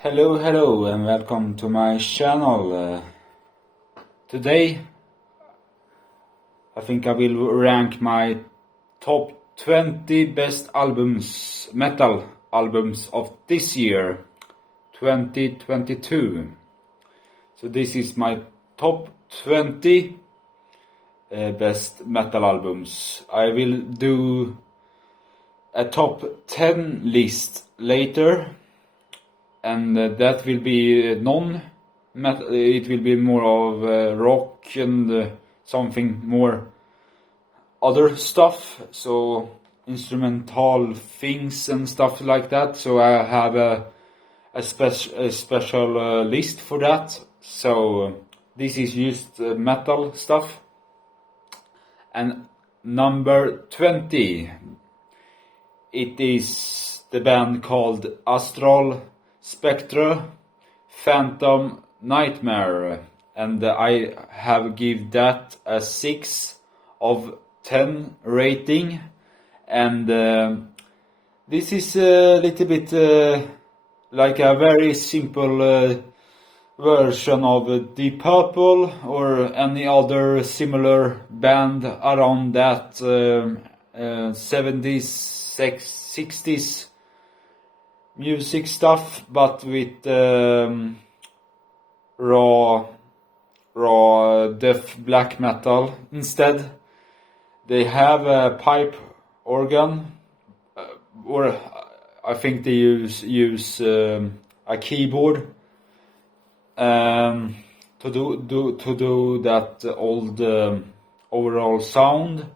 Hello, and welcome to my channel. Today, I think I will rank my top 20 best albums, metal albums of this year, 2022. So this is my top 20 best metal albums. I will do a top 10 list later. And that will be non-metal. It will be more of rock and something more other stuff. So instrumental things and stuff like that. So I have a special list for that. So this is just metal stuff. And number 20, it is the band called Astral, Spectre, Phantom, Nightmare, and I have give that a 6 of 10 rating, and this is a little bit like a very simple version of Deep Purple or any other similar band around that 70s, 60s music stuff, but with raw death black metal instead. They have a pipe organ, or I think they use a keyboard to do that old overall sound.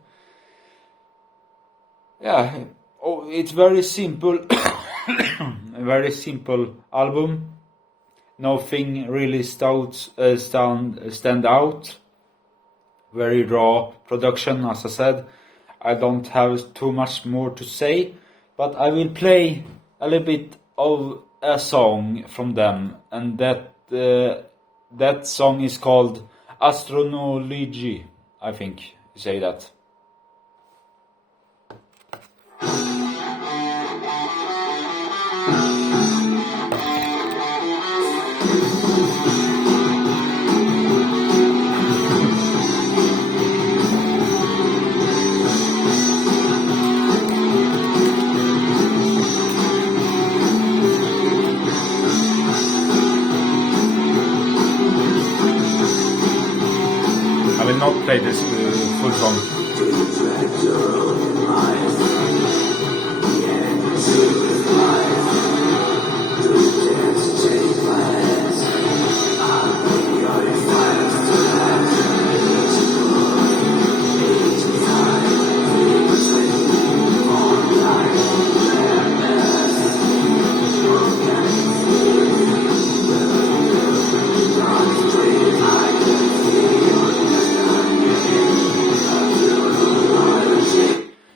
Yeah, it's very simple. A very simple album. Nothing really stand out. Very raw production, as I said. I don't have too much more to say, but I will play a little bit of a song from them, and that song is called Astronology. I think you say that. I will not play this full song.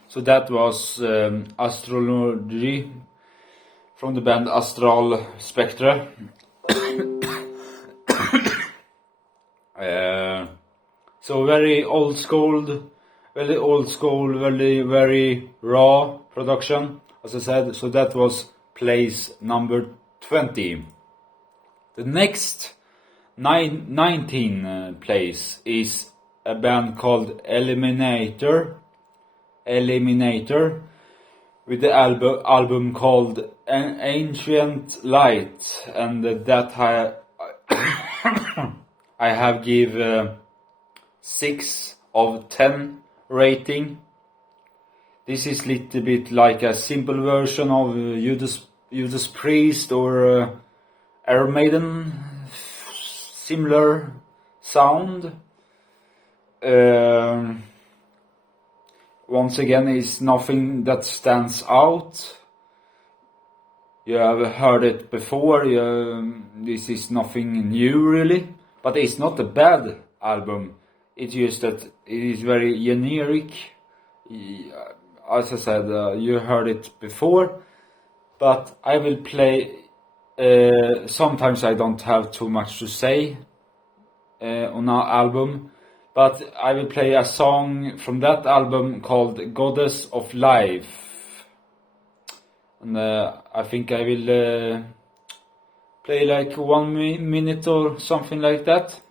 So that was Astrology from the band Astral Spectre. So very old school, very raw production, as I said. So that was place number 20. The next 19 place is a band called Eliminator, with the album called An Ancient Light, and that I have give 6 of 10 rating. This is little bit like a simple version of Judas Priest or Iron Maiden, similar sound. Once again, it's nothing that stands out. You have heard it before. This is nothing new, really. But it's not a bad album. It's just that it is very generic. As I said, you heard it before. But I will play. Sometimes I don't have too much to say on our album. But I will play a song from that album called Goddess of Life. And I think I will play like 1 minute or something like that.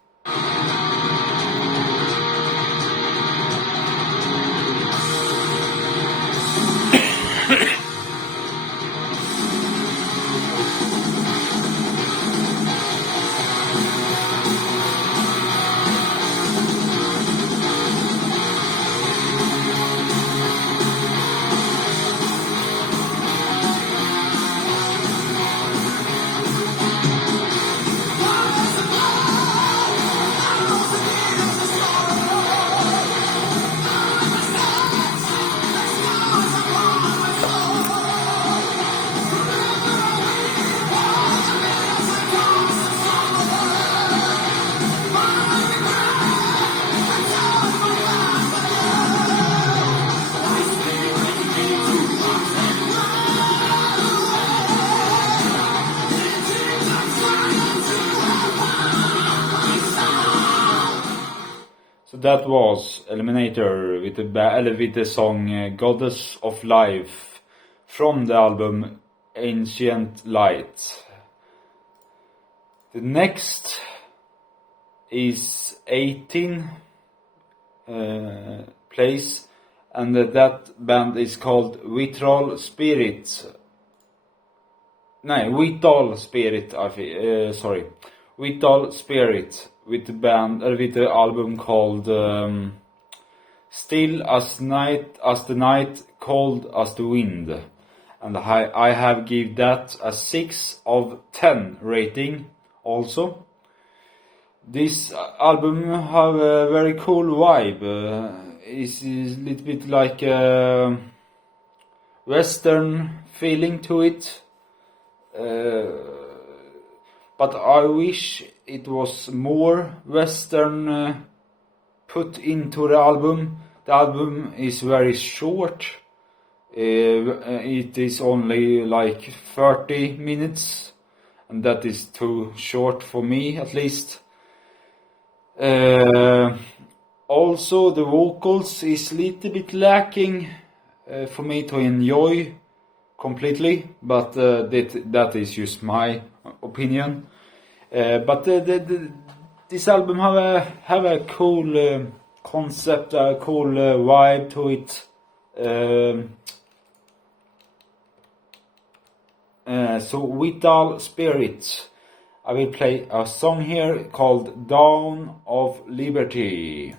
That was Eliminator with the song Goddess of Life from the album Ancient Light. The next is 18 place, and that band is called Vital Spirit. Vital Spirit, Vital Spirit, with the album called Still as the Night, Cold as the Wind, and I have give that a 6 of 10 rating. Also, this album have a very cool vibe. It's a little bit like a Western feeling to it. But I wish it was more Western put into the album. The album is very short. It is only like 30 minutes, and that is too short for me, at least. Also, the vocals is a little bit lacking for me to enjoy completely, but that is just my opinion. But this album have a cool concept, a cool vibe to it. So Vital Spirit, I will play a song here called Dawn of Liberty.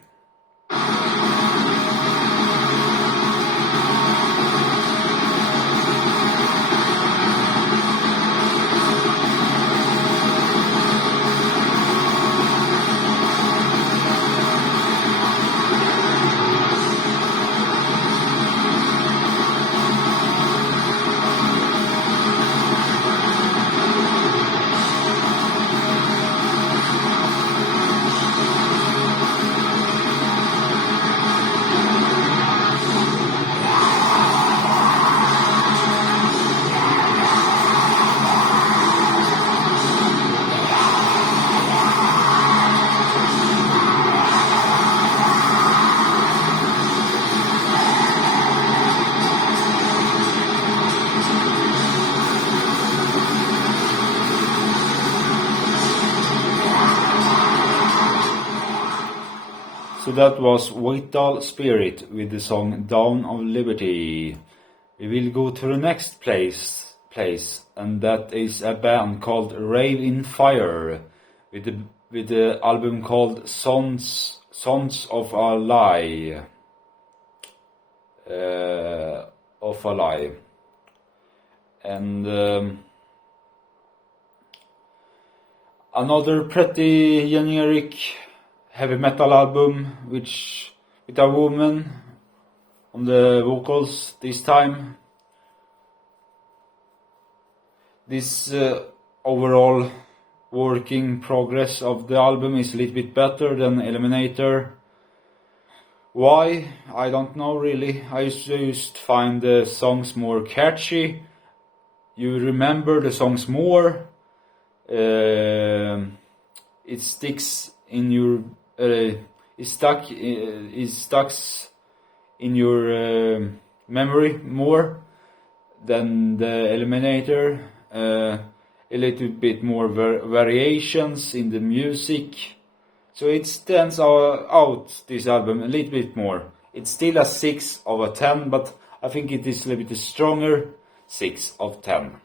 So that was Vital Spirit with the song Dawn of Liberty. We will go to the next place, and that is a band called Rave in Fire with the album called Sons of a Lie. And another pretty generic heavy metal album, with a woman on the vocals this time. This overall working progress of the album is a little bit better than Eliminator. Why? I don't know really. I just find the songs more catchy. You remember the songs more. It sticks in your is stuck in your memory more than the Eliminator. a little bit more variations in the music. So it stands out, this album, a little bit more. It's still a 6 out of 10, but I think it is a little bit stronger 6 out of 10.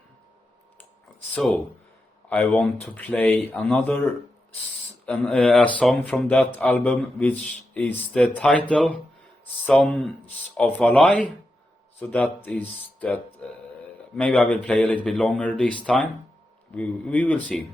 So, I want to play another a song from that album, which is the title, Sons of a Lie. So that is that. Maybe I will play a little bit longer this time. We will see.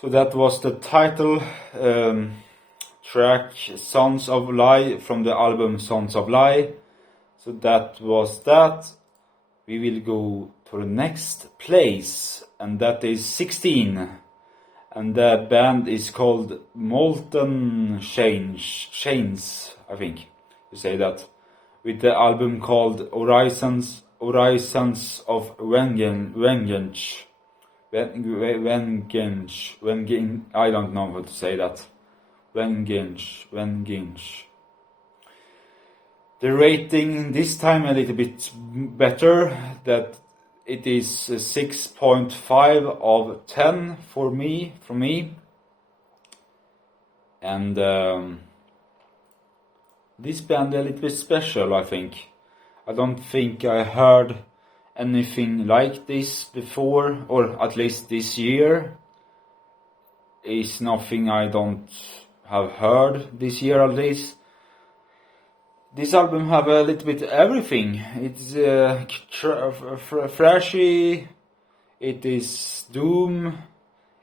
So that was the title track, Sons of Lie, from the album Sons of Lie. So that was that. We will go to the next place, and that is 16. And the band is called Molten Chains, I think you say that. With the album called Orisons of Vengeance. Vengeance, I don't know how to say that. Vengeance. The rating this time a little bit better, that it is 6.5 of 10 from me. And this band a little bit special, I think. I don't think I heard anything like this before, or at least this year. Is nothing I don't have heard this year at least. This album have a little bit everything. It's flashy, it is doom,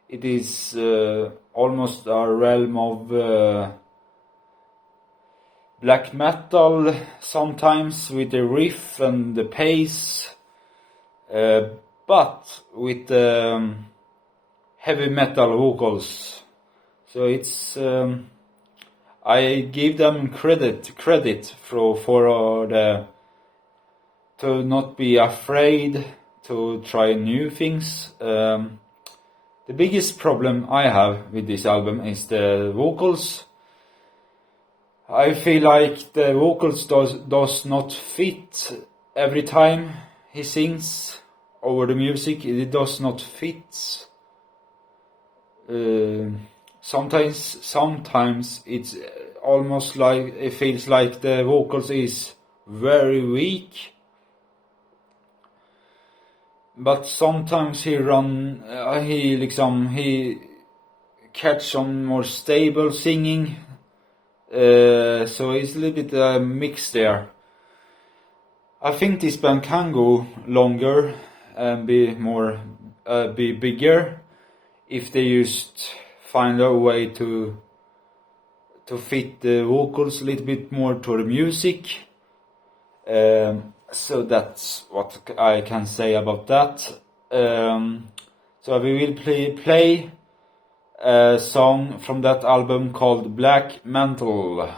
it is almost a realm of black metal, sometimes with the riff and the pace. But with heavy metal vocals, so it's I give them credit for the to not be afraid to try new things. The biggest problem I have with this album is the vocals. I feel like the vocals does not fit every time he sings over the music. It does not fit. Sometimes it's almost like it feels like the vocals is very weak. But sometimes he catch on more stable singing. So it's a little bit mix there. I think this band can go longer and be bigger if they just find a way to fit the vocals a little bit more to the music. So that's what I can say about that. So we will play a song from that album called Black Mantle.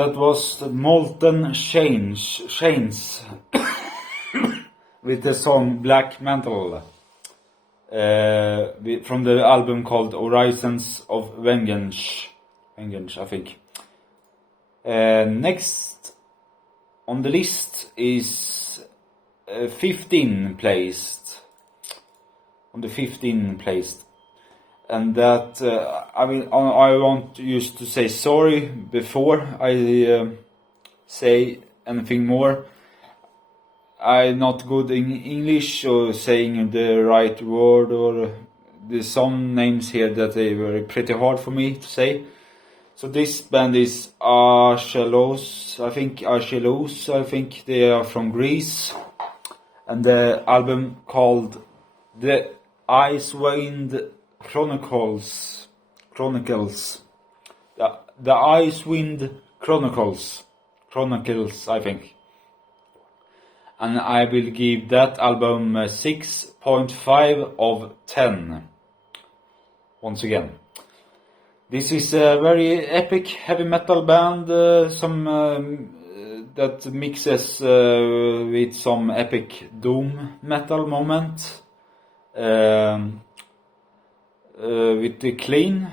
that was the Molten Chains with the song Black Mantle from the album called Orisons of Vengeance, I think. Next on the list is 15 placed. On the 15 placed. And that I want just to say sorry before I say anything more. I'm not good in English or saying the right word, or there's some names here that are very pretty hard for me to say. So this band is Achelous. I think they are from Greece, and the album called The Icewind Chronicles. The Icewind Chronicles, I think. And I will give that album 6.5 of 10. Once again. This is a very epic heavy metal band, that mixes with some epic doom metal moment. With the clean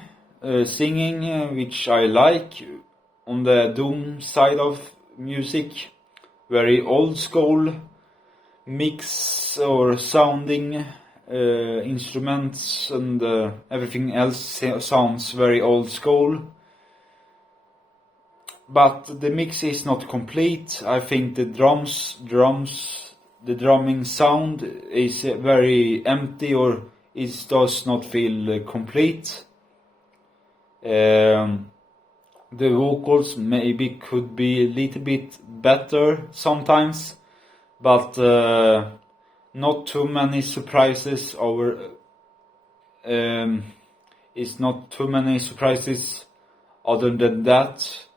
singing, which I like on the doom side of music. Very old school mix or sounding instruments, and everything else sounds very old school. But the mix is not complete. I think the drumming sound is very empty, or it does not feel complete. The vocals maybe could be a little bit better sometimes, but not too many surprises it's not too many surprises other than that.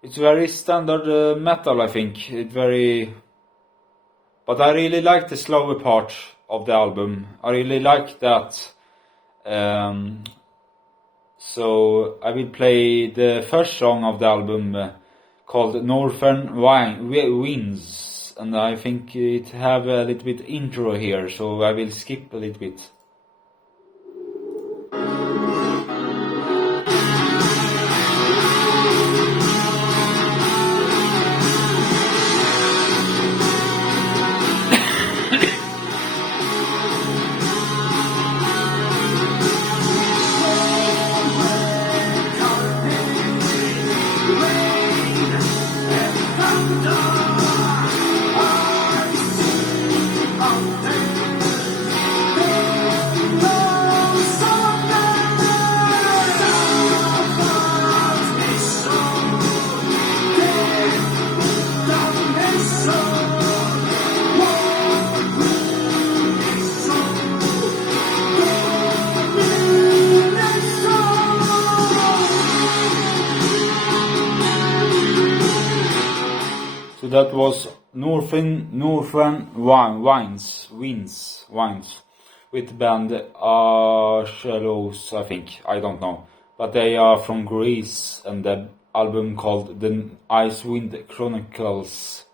It's very standard metal, I think. But I really like the slower part of the album. I really like that. So I will play the first song of the album called Northern Winds, and I think it have a little bit intro here, so I will skip a little bit. That was Northern Winds with the band Achelous, I think. I don't know. But they are from Greece, and the album called The Icewind Chronicles.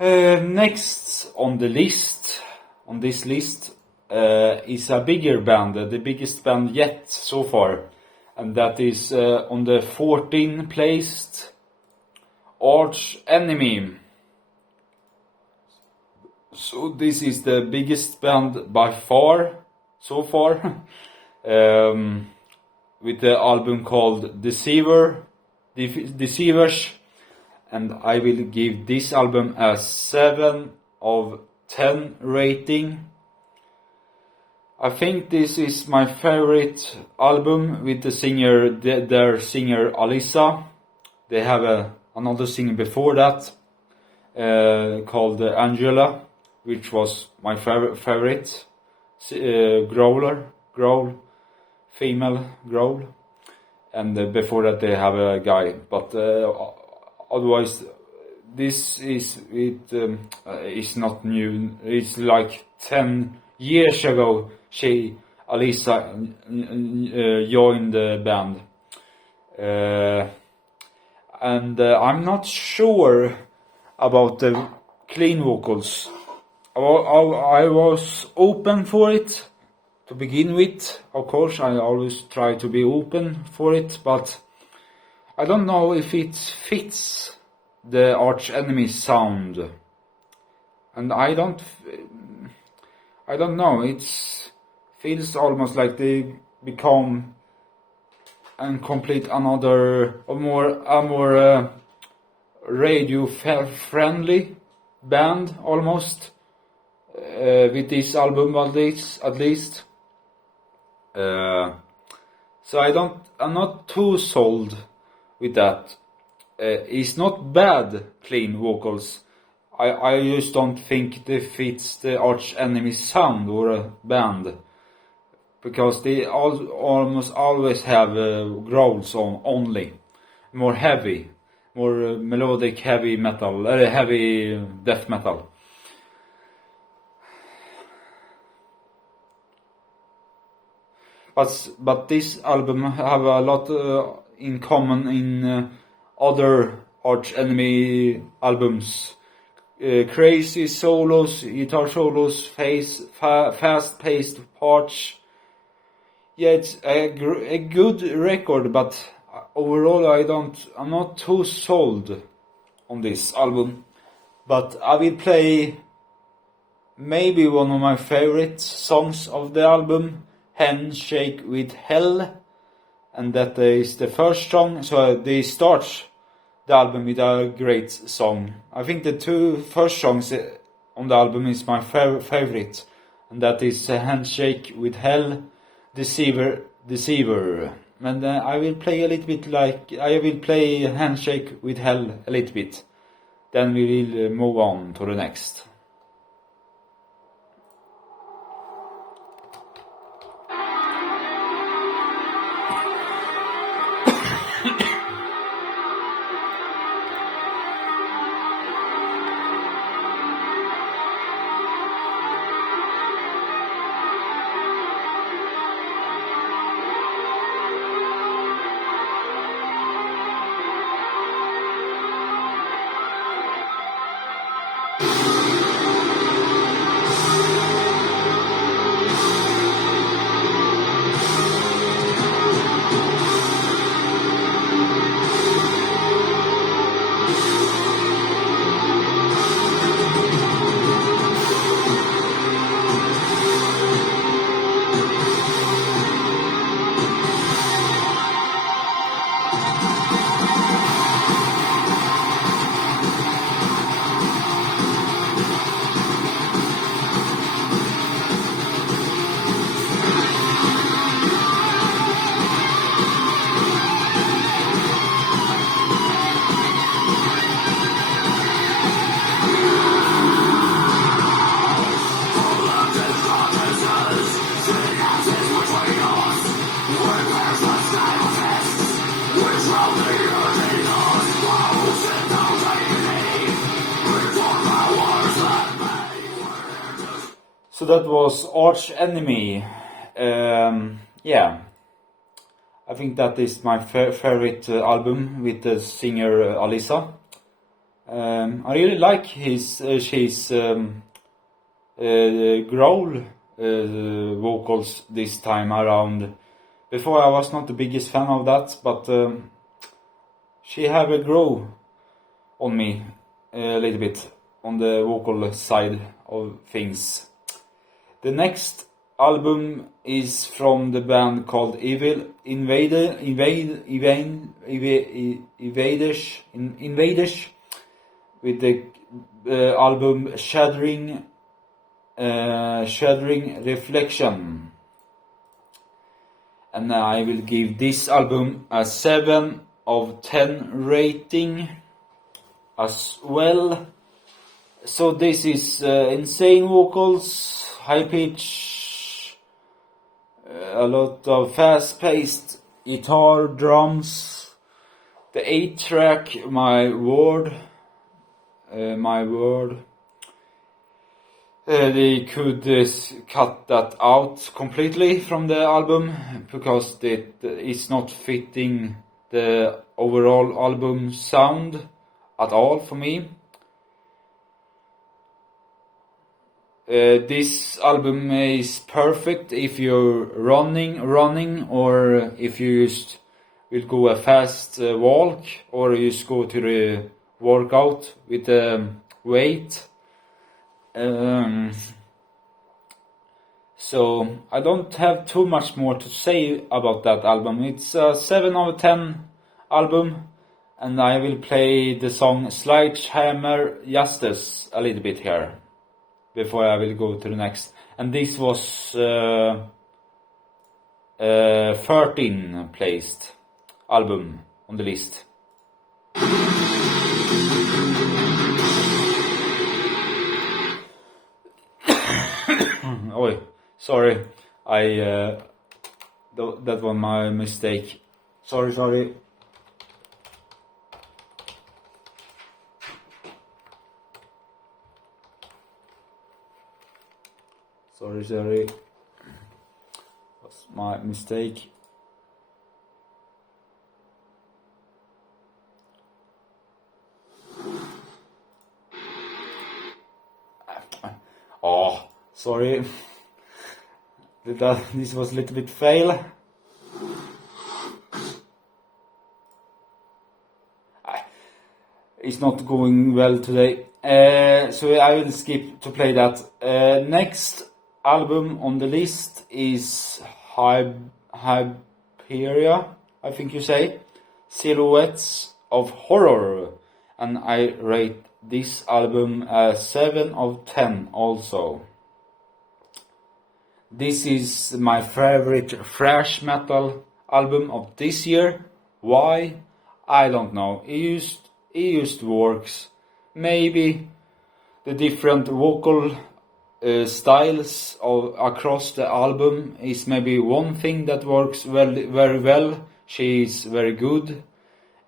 Next on this list, is a bigger band, the biggest band yet so far. And that is on the 14th placed. Arch Enemy. So this is the biggest band by far so far, with the album called Deceivers, and I will give this album a 7 of 10 rating. I think this is my favorite album with the singer, their singer Alyssa. They have another singer before that called Angela, which was my favorite female growl, and before that they have a guy. But otherwise, this is it's not new. It's like 10 years ago. Alyssa joined the band. and I'm not sure about the clean vocals. I was open for it to begin with. Of course, I always try to be open for it, but I don't know if it fits the arch enemy sound, and I don't know. It feels almost like they become and complete a more radio friendly band almost with this album at least. So I'm not too sold with that. It's not bad clean vocals. I just don't think they fits the arch enemy sound or a band, because they almost always have growls on only, more heavy, more melodic heavy metal, heavy death metal. But this album have a lot in common in other arch enemy albums. Crazy solos, guitar solos, fast-paced parts. Yeah, it's a good record, but overall I'm not too sold on this album. But I will play maybe one of my favorite songs of the album, Handshake with Hell, and that is the first song. So they start the album with a great song. I think the two first songs on the album is my favorite, and that is Handshake with Hell, Deceiver. And I will play a little bit I will play Handshake with Hell a little bit. Then we will move on to the next. So that was Arch Enemy. Yeah, I think that is my favorite album with the singer Alyssa. I really like his growl vocals this time around. Before I was not the biggest fan of that, but she have a grow on me a little bit on the vocal side of things. The next album is from the band called Invaders, with the album Shattering Reflection. And I will give this album a 7 of 10 rating as well. So this is insane vocals, high pitch, a lot of fast-paced guitar, drums. The 8-track, my word. They could cut that out completely from the album because it's not fitting the overall album sound at all for me. This album is perfect if you're running, or if you just will go a fast walk, or you just go to the workout with weight. So I don't have too much more to say about that album. It's a 7 out of 10 album, and I will play the song Sledgehammer Justice a little bit here before I will go to the next. And this was 13 placed album on the list. Oh, sorry, that was my mistake. Sorry. Sorry. That's my mistake. Oh, sorry. This was a little bit fail. It's not going well today. So I will skip to play that. Next album on the list is Hyperia, I think you say. Silhouettes of Horror. And I rate this album a 7 of 10 also. This is my favorite thrash metal album of this year. Why? I don't know. It just works. Maybe the different vocal styles across the album is maybe one thing that works very well. She is very good.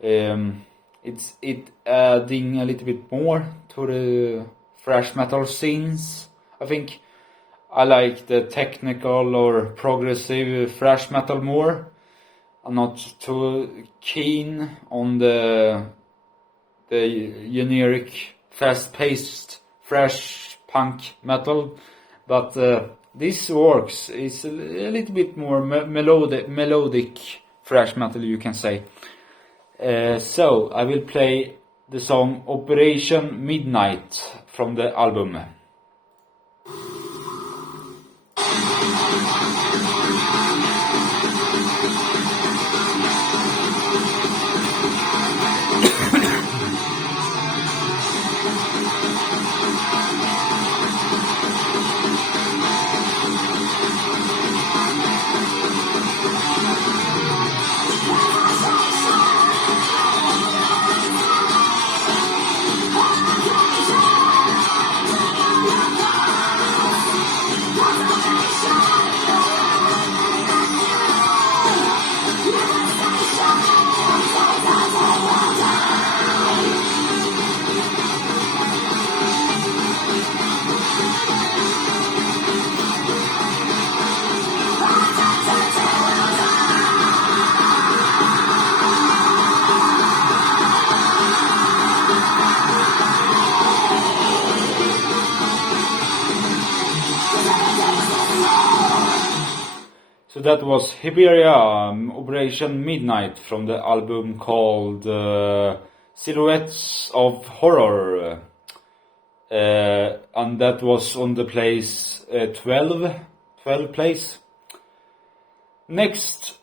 It's adding a little bit more to the thrash metal scenes. I think I like the technical or progressive thrash metal more. I'm not too keen on the generic fast-paced thrash punk metal, but this works. It's a little bit more melodic thrash metal, you can say. So I will play the song Operation Midnight from the album. So that was Hyperia, Operation Midnight from the album called Silhouettes of Horror. And that was on the place 12 place. Next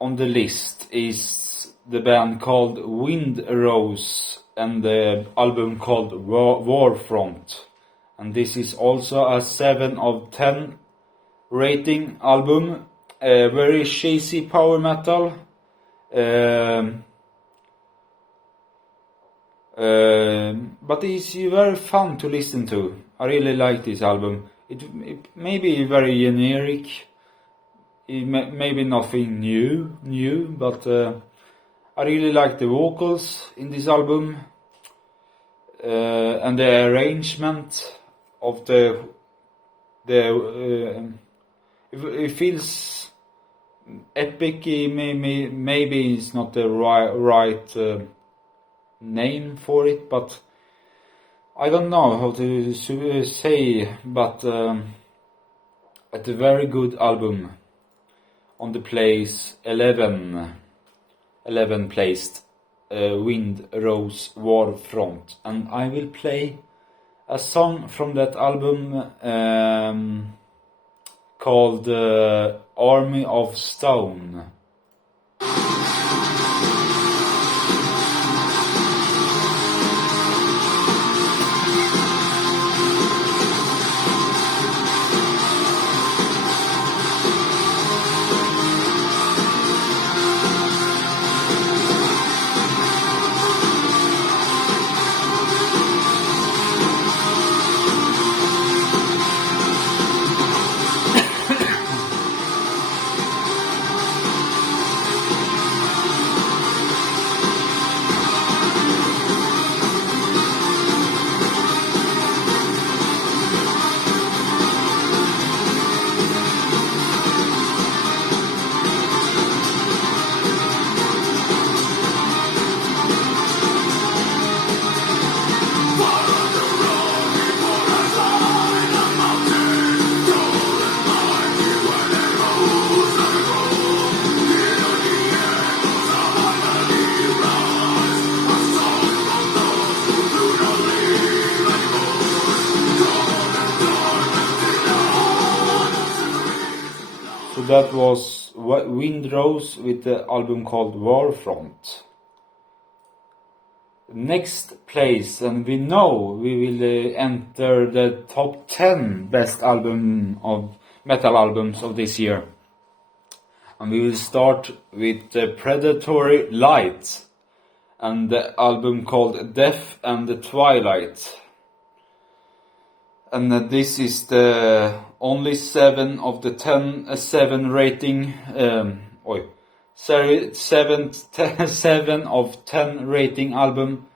on the list is the band called Wind Rose and the album called Warfront. And this is also a 7 of 10 rating album. Very cheesy power metal. But it's very fun to listen to. I really like this album. It may be very generic. It maybe nothing new, but I really like the vocals in this album. And the arrangement of it feels epic, maybe it's not the right name for it, but I don't know how to say, but it's a very good album. On the place 11 placed Wind Rose Warfront, and I will play a song from that album called Army of Stone. That was Wind Rose with the album called Warfront. Next place, and we know we will enter the top 10 best metal albums of this year. And we will start with the Predatory Light and the album called Death and the Twilight. And this is the only 7 of the 10 7 rating. 7 of 10 rating album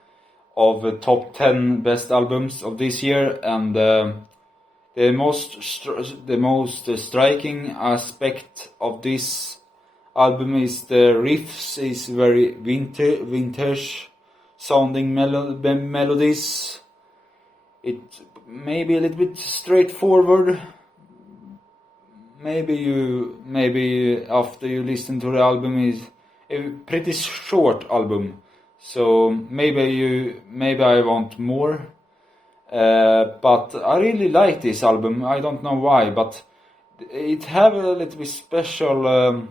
of the top 10 best albums of this year, and the most striking aspect of this album is the riffs is very vintage sounding melodies. It may be a little bit straightforward. Maybe after you listen to the album, is a pretty short album, so maybe I want more. But I really like this album. I don't know why, but it have a little bit special.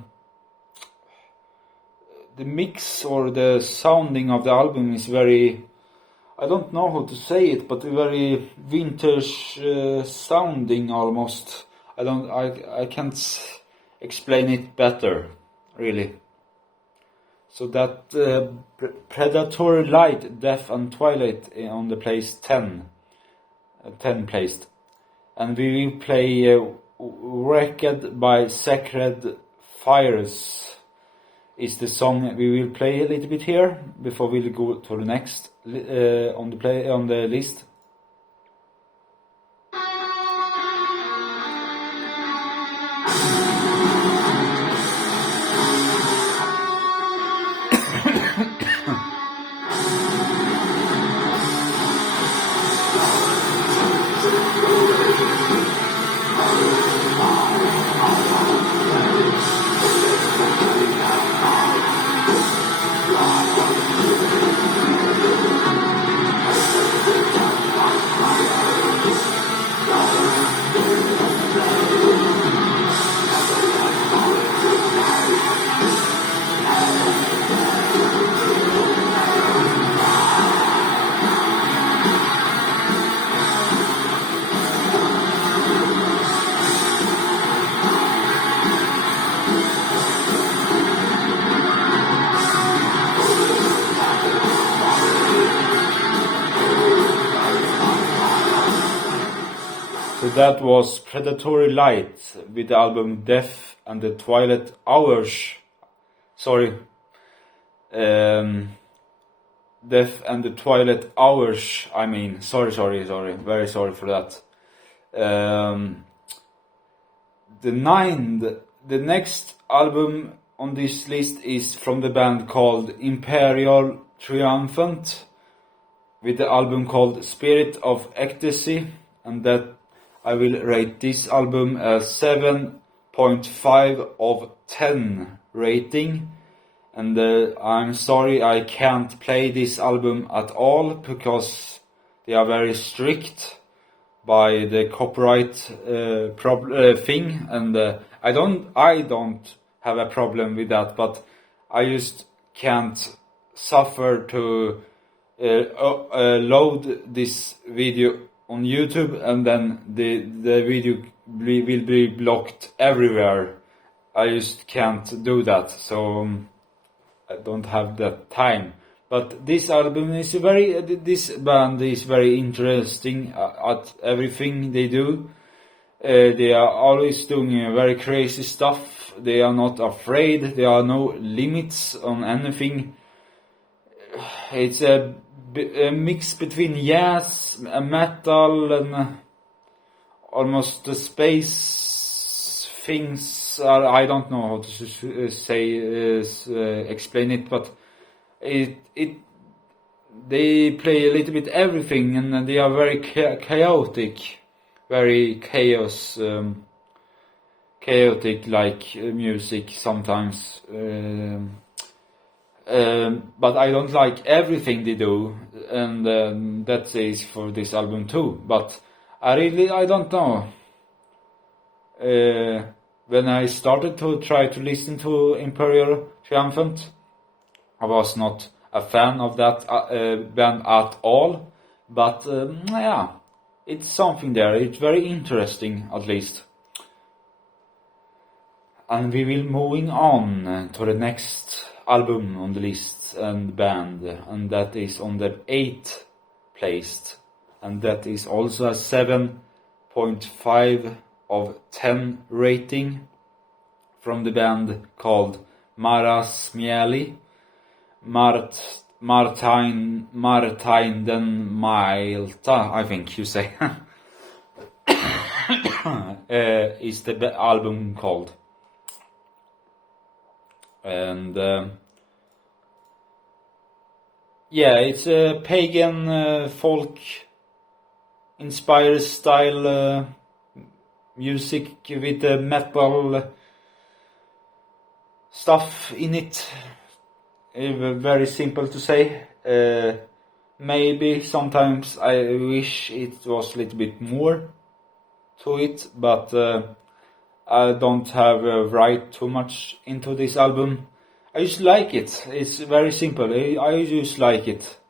The mix or the sounding of the album is very, I don't know how to say it, but very vintage sounding almost. I can't explain it better, really. So that Predatory Light, Death and Twilight on the place 10 placed. And we will play Wrecked by Sacred Fires is the song we will play a little bit here before we'll go to the next on the list. That was Predatory Light with the album Death and the Twilight Hours. Death and the Twilight Hours, I mean. Sorry. Very sorry for that. The The next album on this list is from the band called Imperial Triumphant, with the album called Spirit of Ecstasy, and that I will rate this album a 7.5 of 10 rating. And I'm sorry I can't play this album at all because they are very strict by the copyright thing, and I don't have a problem with that, but I just can't suffer to load this video on YouTube and then the video will be blocked everywhere. I just can't do that, so I don't have that time. But this album is this band is very interesting at everything they do. They are always doing very crazy stuff. They are not afraid. There are no limits on anything. It's a mix between jazz, metal, and almost the space things. I don't know how to explain it, but they play a little bit everything, and they are very chaotic, very chaotic like music sometimes. But I don't like everything they do, and that is for this album too. But I don't know. When I started to try to listen to Imperial Triumphant, I was not a fan of that band at all. But yeah, it's something there. It's very interesting, at least. And we will moving on to the next album on the list and band, and that is on the 8th place, and that is also a 7.5 of 10 rating from the band called Marrasmieli, Martaiden Mailta, I think you say, is the album called. And yeah, it's a pagan folk inspired style music with metal stuff in it. Very simple to say. Maybe sometimes I wish it was a little bit more to it, but I don't have write too much into this album. I just like it. It's very simple. I just like it.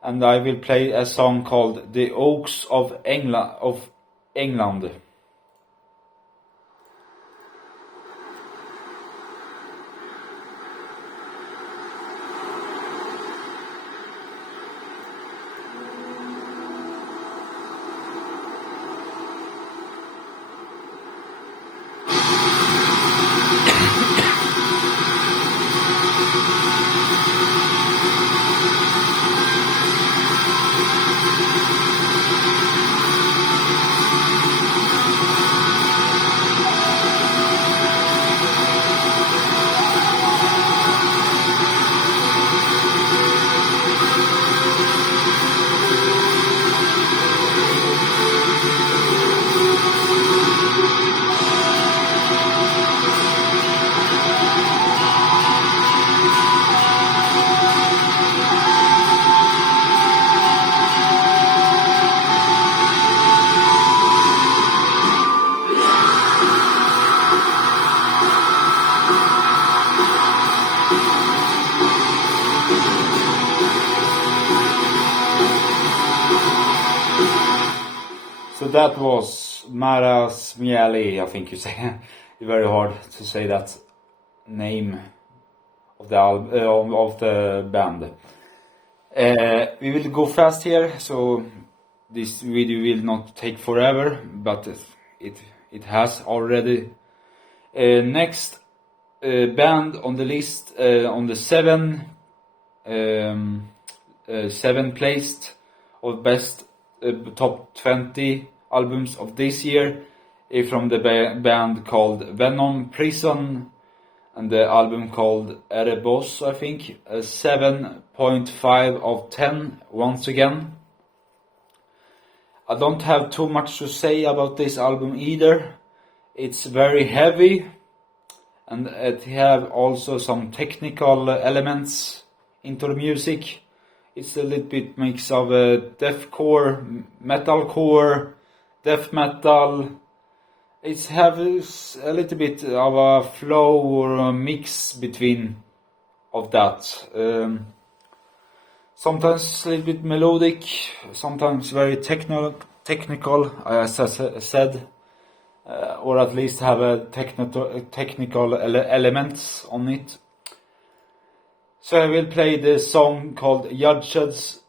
And I will play a song called The Oaks of England. That was Marrasmieli, I think you say. It's very hard to say that name of the band. We will go fast here, so this video will not take forever, but it has already. Next band on the list, on the 7th placed of best top 20 albums of this year, from the band called Venom Prison, and the album called Erebos, I think. A 7.5 of 10 once again. I don't have too much to say about this album either. It's very heavy, and it have also some technical elements into the music. It's a little bit mix of deathcore, metalcore, death metal. It has a little bit of a flow or a mix between of that. Sometimes a little bit melodic, sometimes very technical, as I said, or at least have a technical elements on it. So I will play the song called Judges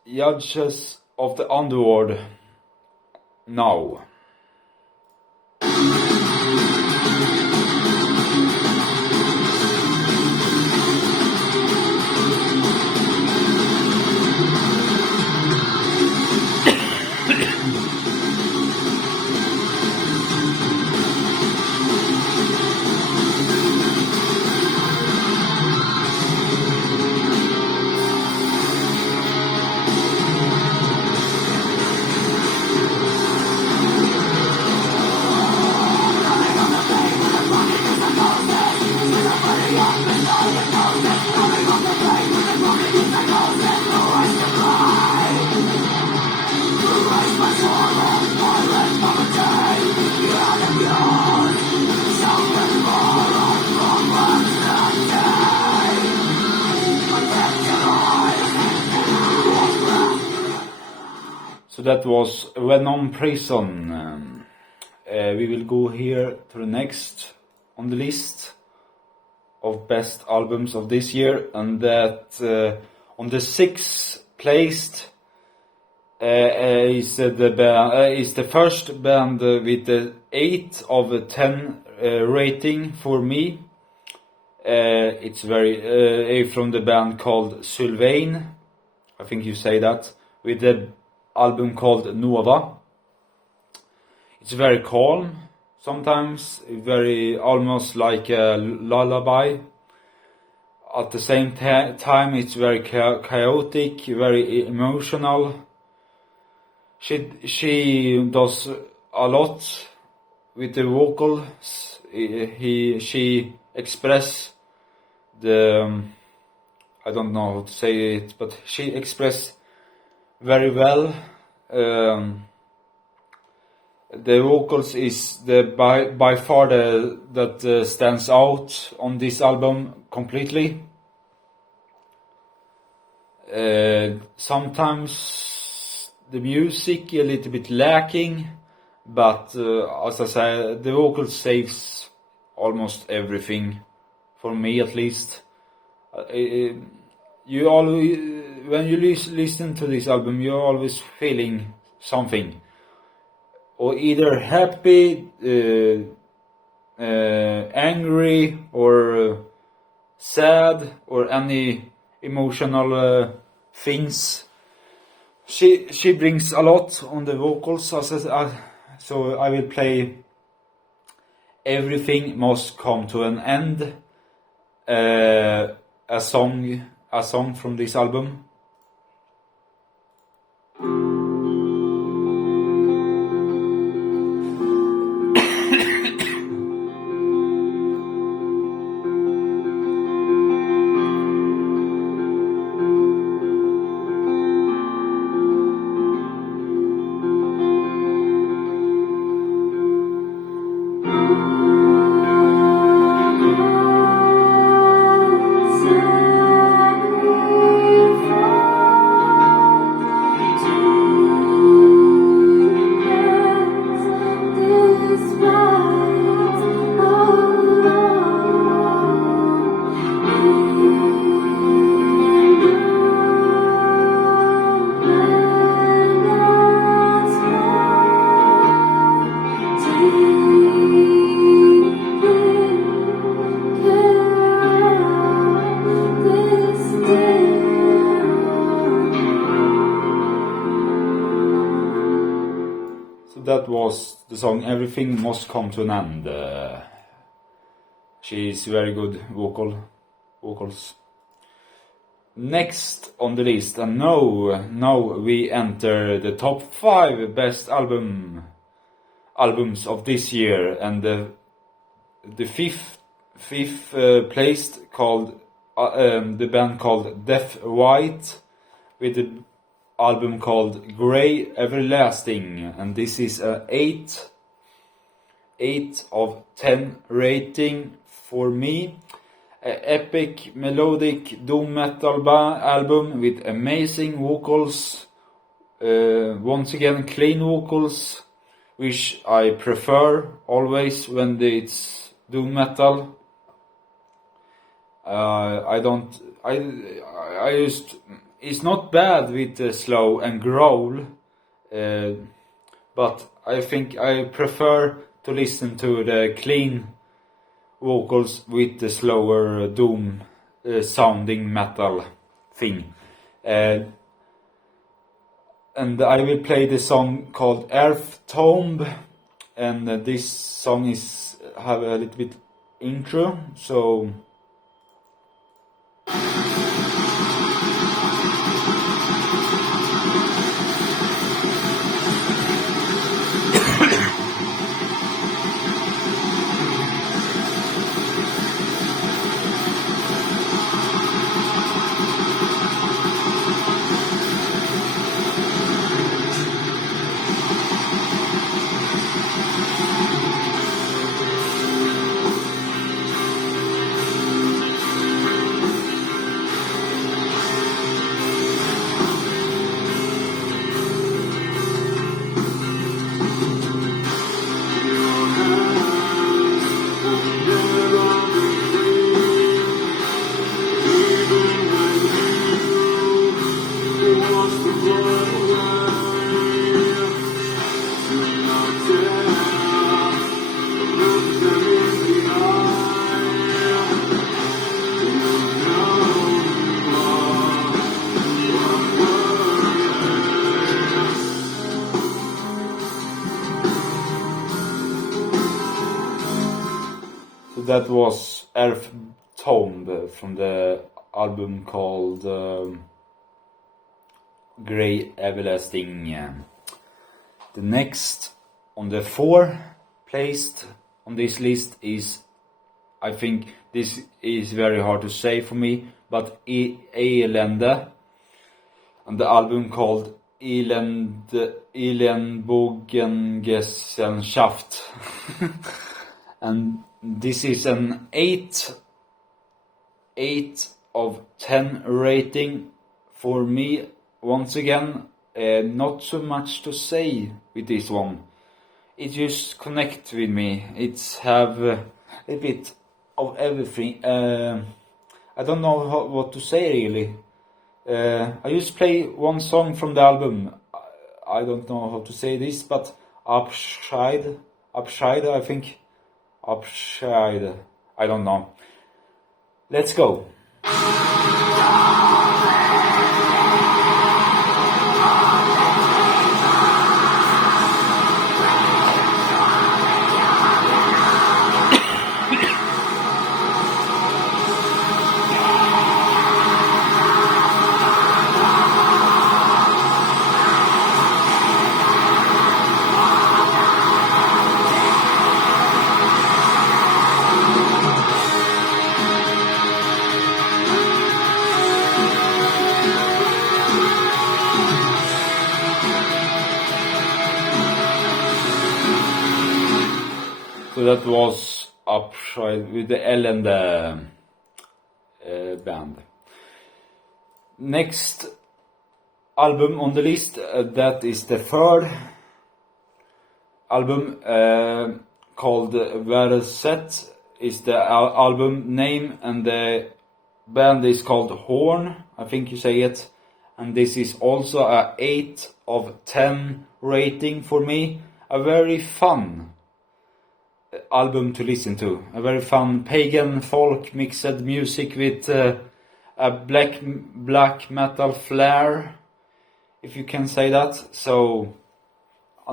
of the Underworld now. So that was Venom Prison. We will go here to the next on the list of best albums of this year, and that on the 6th placed is the first band with the 8 of 10 rating for me. It's very from the band called Sylvain, I think you say that, with the album called Nova. It's very calm, sometimes very almost like a lullaby. At the same time, it's very chaotic, very emotional. She does a lot with the vocals. She express the I don't know how to say it, but she express very well. The vocals is by far that stands out on this album completely. Sometimes the music a little bit lacking, but as I said, the vocal saves almost everything for me, at least. You always, when you listen to this album, you're always feeling something, or either happy, angry, or sad, or any emotional things. She brings a lot on the vocals, so I will play Everything Must Come to an End, a song from this album. Sacrifice. that was the song Everything Must Come to an End. She's very good vocals. Next on the list, and now we enter the top 5 best albums of this year, and the fifth placed called the band called Death White with the album called Grey Everlasting, and this is a 8 of 10 rating for me. A epic melodic doom metal album with amazing vocals, once again clean vocals, which I prefer always when it's doom metal. It's not bad with the slow and growl, but I think I prefer to listen to the clean vocals with the slower doom sounding metal thing. And I will play the song called Earth Tomb, and this song have a little bit intro, so that was Earth Tomb from the album called Grey Everlasting. The next on the 4 placed on this list is, I think this is very hard to say for me, but Elende, and the album called Ellenbogengesellschaft. And this is an 8 of 10 rating for me. Once again, not so much to say with this one. It just connects with me. It's have a bit of everything. I don't know what to say really. I just play one song from the album. I don't know how to say this, but Upside, I think. Upside, I don't know. Let's go. So that was Upside with the Elende band. Next album on the list, that is the 3rd album called Verset is the album name, and the band is called Horn, I think you say it. And this is also a 8 of 10 rating for me. A very fun album to listen to. A very fun pagan folk mixed music with a black metal flair, if you can say that. So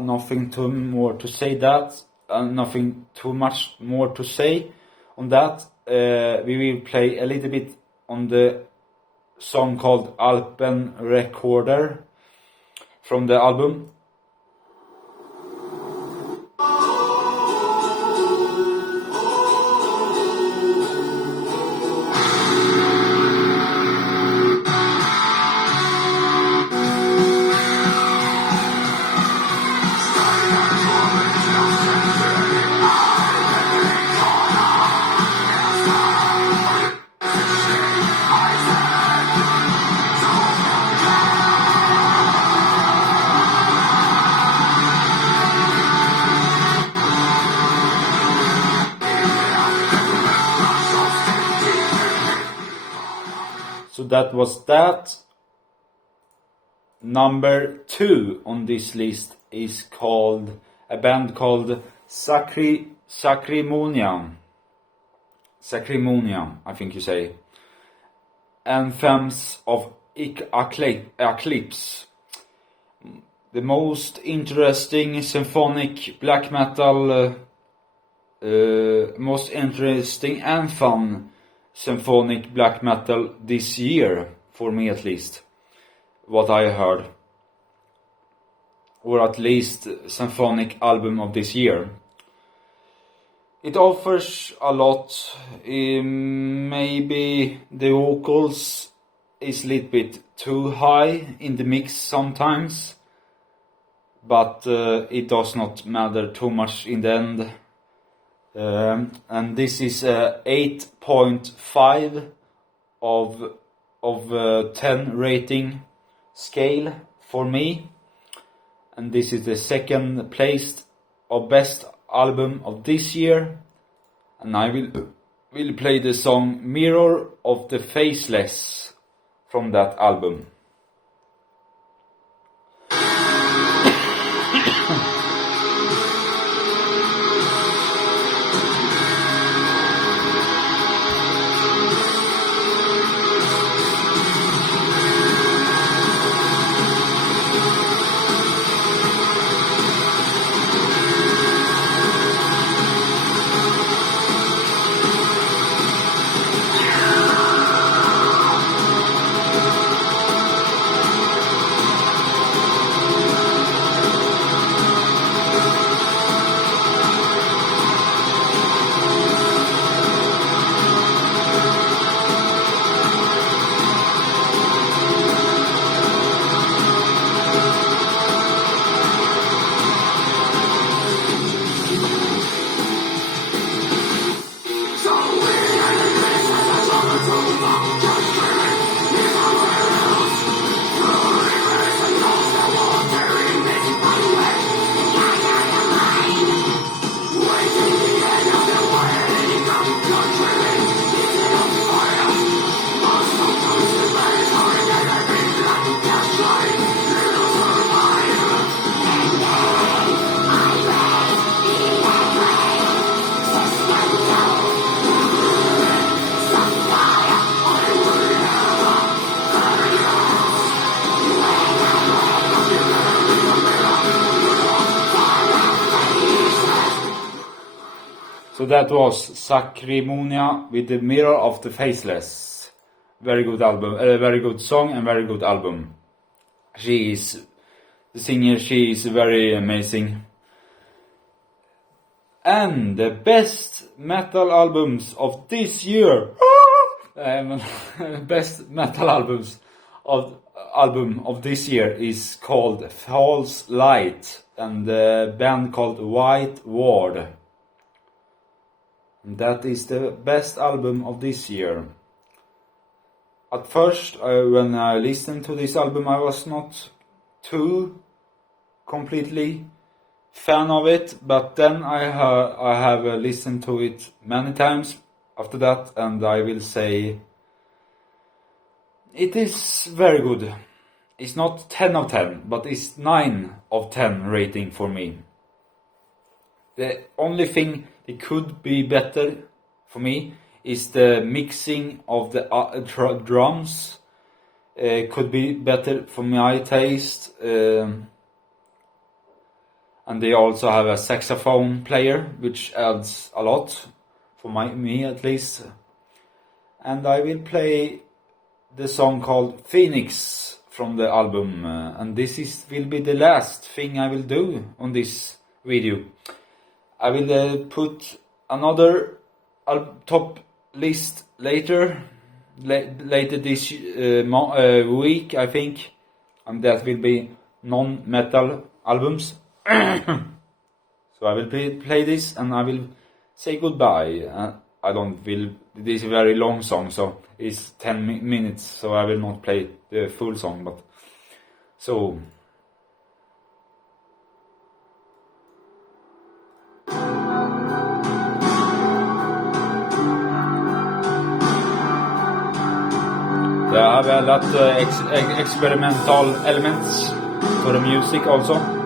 Nothing too more to say that. Nothing too much more to say on that. We will play a little bit on the song called Alpen Recorder from the album. So that was that. Number 2 on this list is called a band called Sacrimonia, I think you say. Anthems of Eclipse. The most interesting symphonic black metal, most interesting and fun symphonic black metal this year, for me at least, what I heard, or at least symphonic album of this year. It offers a lot. Maybe the vocals is a little bit too high in the mix sometimes, but it does not matter too much in the end. And this is 8.5 of 10 rating scale for me, and this is the second placed of best album of this year, and I will play the song Mirror of the Faceless from that album. So that was Sacrimonia with the Mirror of the Faceless. Very good album, very good song and very good album. She is the singer, she is very amazing. And the best metal albums of this year. Best metal album of this year is called False Light, and the band called White Ward. That is the best album of this year. At first, when I listened to this album, I was not too completely fan of it, but then I have listened to it many times after that, and I will say it is very good. It's not 10 of 10, but it's 9 of 10 rating for me. The only thing that could be better for me is the mixing of the drums. Could be better for my taste. and they also have a saxophone player, which adds a lot, for me at least. And I will play the song called Phoenix from the album, and this will be the last thing I will do on this video. I will put another top list later this week, I think, and that will be non-metal albums. So I will play this, and I will say goodbye. This is a very long song, so it's 10 minutes, so I will not play the full song, but so. I have a lot of experimental elements for the music also.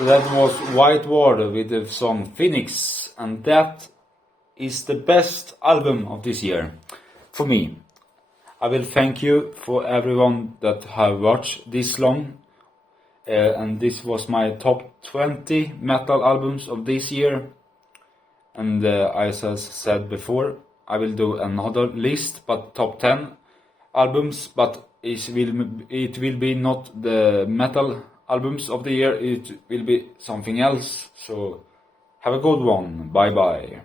So that was White Water with the song Phoenix, and that is the best album of this year for me. I will thank you for everyone that have watched this long, and this was my top 20 metal albums of this year. And as I said before, I will do another list, but top 10 albums, but it will be not the metal albums of the year, it will be something else. So have a good one. Bye bye.